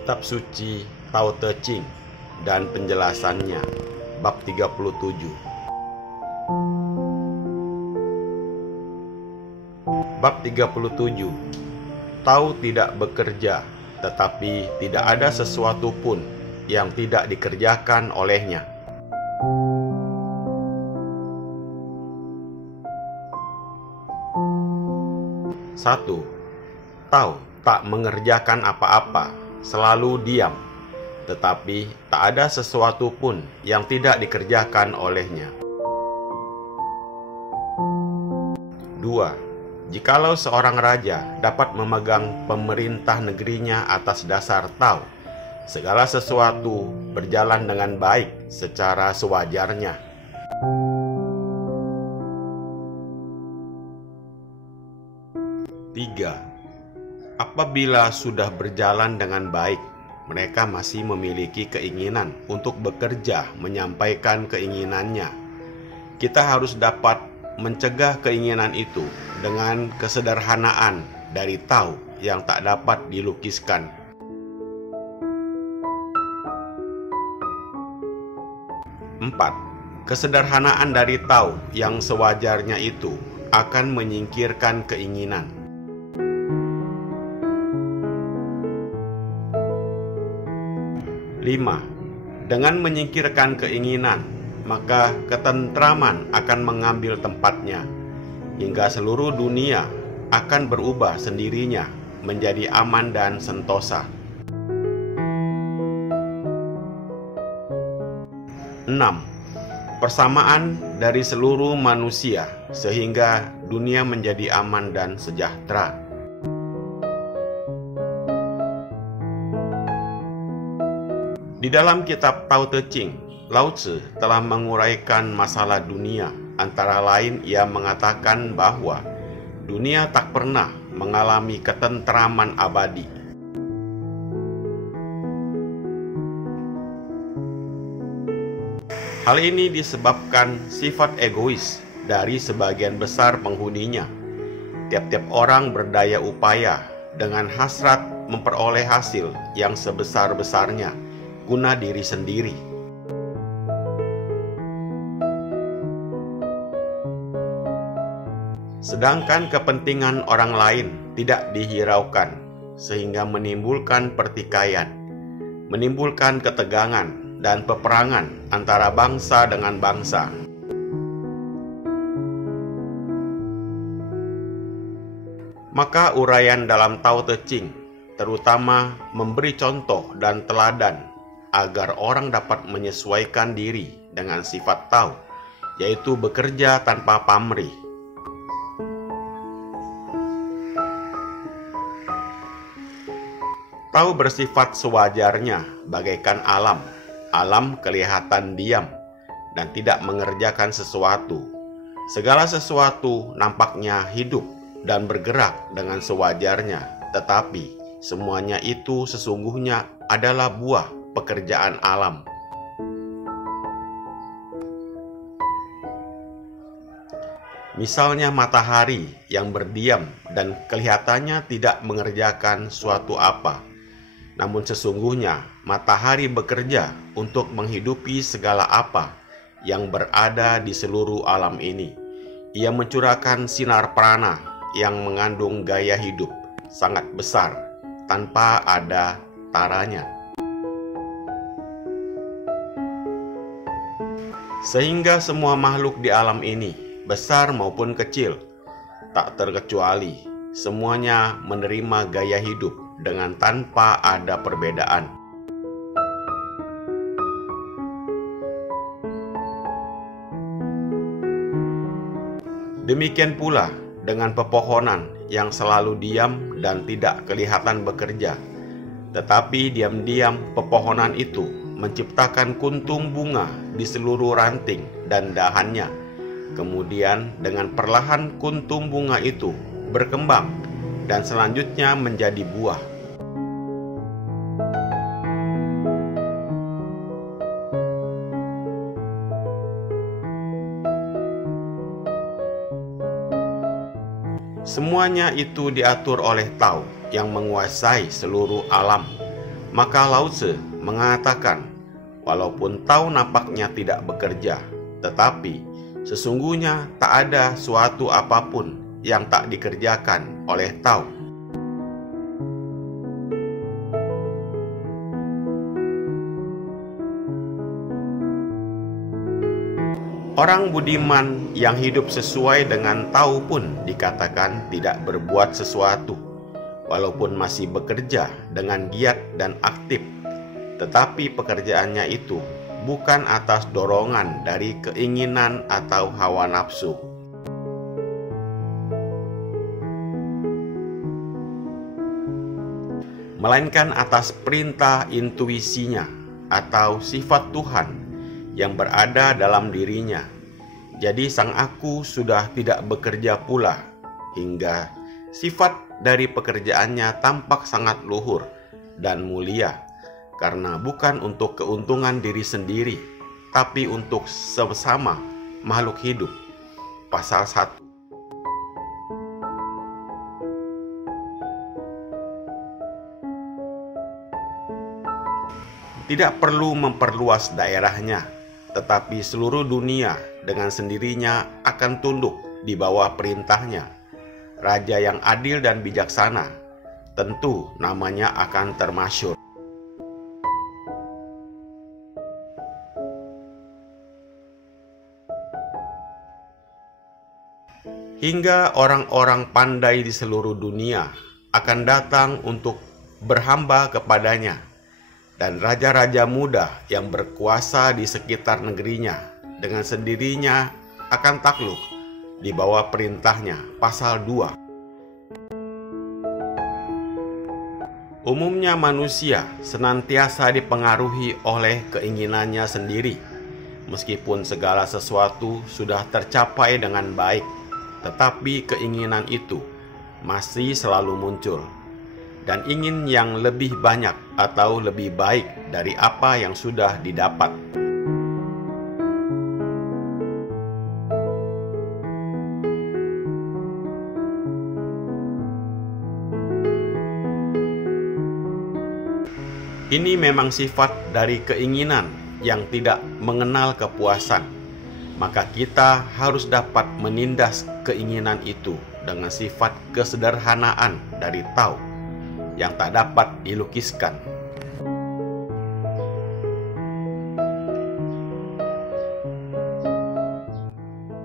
Kitab Suci Tao Te Ching dan penjelasannya, bab 37. Bab 37. Tao tidak bekerja, tetapi tidak ada sesuatu pun yang tidak dikerjakan olehnya. Satu, Tao tak mengerjakan apa-apa, selalu diam, tetapi tak ada sesuatu pun yang tidak dikerjakan olehnya. Dua, jikalau seorang raja dapat memegang pemerintah negerinya atas dasar Tao, segala sesuatu berjalan dengan baik secara sewajarnya. Tiga, apabila sudah berjalan dengan baik, mereka masih memiliki keinginan untuk bekerja menyampaikan keinginannya. Kita harus dapat mencegah keinginan itu dengan kesederhanaan dari Tao yang tak dapat dilukiskan. Empat, kesederhanaan dari Tao yang sewajarnya itu akan menyingkirkan keinginan. 5. Dengan menyingkirkan keinginan, maka ketentraman akan mengambil tempatnya, hingga seluruh dunia akan berubah sendirinya menjadi aman dan sentosa. 6. Persamaan dari seluruh manusia sehingga dunia menjadi aman dan sejahtera. Di dalam kitab Tao Te Ching, Lao Tzu telah menguraikan masalah dunia. Antara lain, ia mengatakan bahwa dunia tak pernah mengalami ketentraman abadi. Hal ini disebabkan sifat egois dari sebagian besar penghuninya. Tiap-tiap orang berdaya upaya dengan hasrat memperoleh hasil yang sebesar-besarnya guna diri sendiri. Sedangkan kepentingan orang lain tidak dihiraukan, sehingga menimbulkan pertikaian, menimbulkan ketegangan dan peperangan antara bangsa dengan bangsa. Maka uraian dalam Tao Te Ching terutama memberi contoh dan teladan agar orang dapat menyesuaikan diri dengan sifat Tao, yaitu bekerja tanpa pamrih. Tao bersifat sewajarnya bagaikan alam. Alam kelihatan diam dan tidak mengerjakan sesuatu. Segala sesuatu nampaknya hidup dan bergerak dengan sewajarnya, tetapi semuanya itu sesungguhnya adalah buah pekerjaan alam. Misalnya matahari yang berdiam dan kelihatannya tidak mengerjakan suatu apa, namun sesungguhnya matahari bekerja untuk menghidupi segala apa yang berada di seluruh alam ini. Ia mencurahkan sinar prana yang mengandung gaya hidup sangat besar tanpa ada taranya. Sehingga semua makhluk di alam ini, besar maupun kecil, tak terkecuali, semuanya menerima gaya hidup dengan tanpa ada perbedaan. Demikian pula dengan pepohonan yang selalu diam dan tidak kelihatan bekerja, tetapi diam-diam pepohonan itu menciptakan kuntum bunga di seluruh ranting dan dahannya. Kemudian dengan perlahan kuntum bunga itu berkembang dan selanjutnya menjadi buah. Semuanya itu diatur oleh Tao yang menguasai seluruh alam. Maka Lao Tzu mengatakan, walaupun Tao nampaknya tidak bekerja, tetapi sesungguhnya tak ada suatu apapun yang tak dikerjakan oleh Tao. Orang budiman yang hidup sesuai dengan Tao pun dikatakan tidak berbuat sesuatu, walaupun masih bekerja dengan giat dan aktif, tetapi pekerjaannya itu bukan atas dorongan dari keinginan atau hawa nafsu. Melainkan atas perintah intuisinya atau sifat Tuhan yang berada dalam dirinya. Jadi sang aku sudah tidak bekerja pula, hingga sifat dari pekerjaannya tampak sangat luhur dan mulia, karena bukan untuk keuntungan diri sendiri, tapi untuk sesama makhluk hidup. Pasal 1. Tidak perlu memperluas daerahnya, tetapi seluruh dunia dengan sendirinya akan tunduk di bawah perintahnya. Raja yang adil dan bijaksana, tentu namanya akan termasyhur. Hingga orang-orang pandai di seluruh dunia akan datang untuk berhamba kepadanya, dan raja-raja muda yang berkuasa di sekitar negerinya dengan sendirinya akan takluk di bawah perintahnya. Pasal 2. Umumnya manusia senantiasa dipengaruhi oleh keinginannya sendiri, meskipun segala sesuatu sudah tercapai dengan baik, tetapi keinginan itu masih selalu muncul dan ingin yang lebih banyak atau lebih baik dari apa yang sudah didapat. Ini memang sifat dari keinginan yang tidak mengenal kepuasan. Maka kita harus dapat menindas keinginan itu dengan sifat kesederhanaan dari Tao yang tak dapat dilukiskan.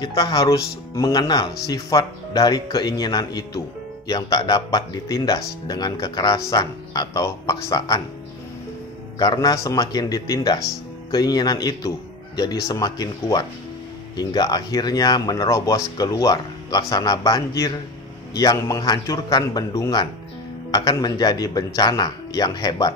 Kita harus mengenal sifat dari keinginan itu yang tak dapat ditindas dengan kekerasan atau paksaan. Karena semakin ditindas, keinginan itu jadi semakin kuat, hingga akhirnya menerobos keluar laksana banjir yang menghancurkan bendungan, akan menjadi bencana yang hebat.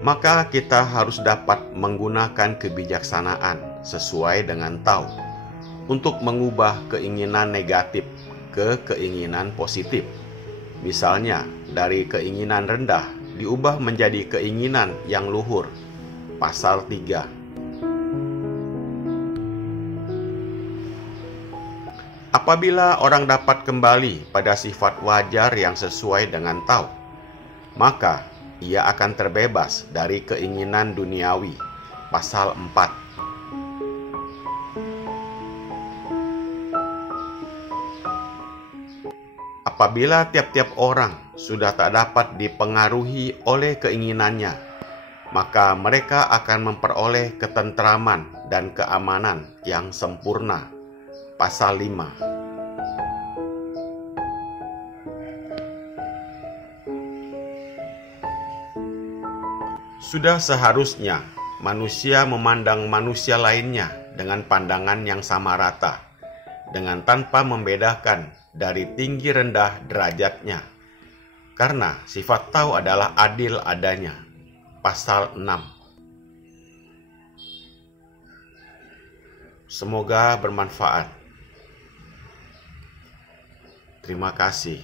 Maka kita harus dapat menggunakan kebijaksanaan sesuai dengan Tao untuk mengubah keinginan negatif ke keinginan positif. Misalnya, dari keinginan rendah diubah menjadi keinginan yang luhur. Pasal 3. Apabila orang dapat kembali pada sifat wajar yang sesuai dengan Tao, maka ia akan terbebas dari keinginan duniawi. Pasal 4. Apabila tiap-tiap orang sudah tak dapat dipengaruhi oleh keinginannya, maka mereka akan memperoleh ketentraman dan keamanan yang sempurna. Pasal 5. Sudah seharusnya manusia memandang manusia lainnya dengan pandangan yang sama rata, dengan tanpa membedakan dari tinggi rendah derajatnya, karena sifat Tao adalah adil adanya. Pasal 6. Semoga bermanfaat. Terima kasih.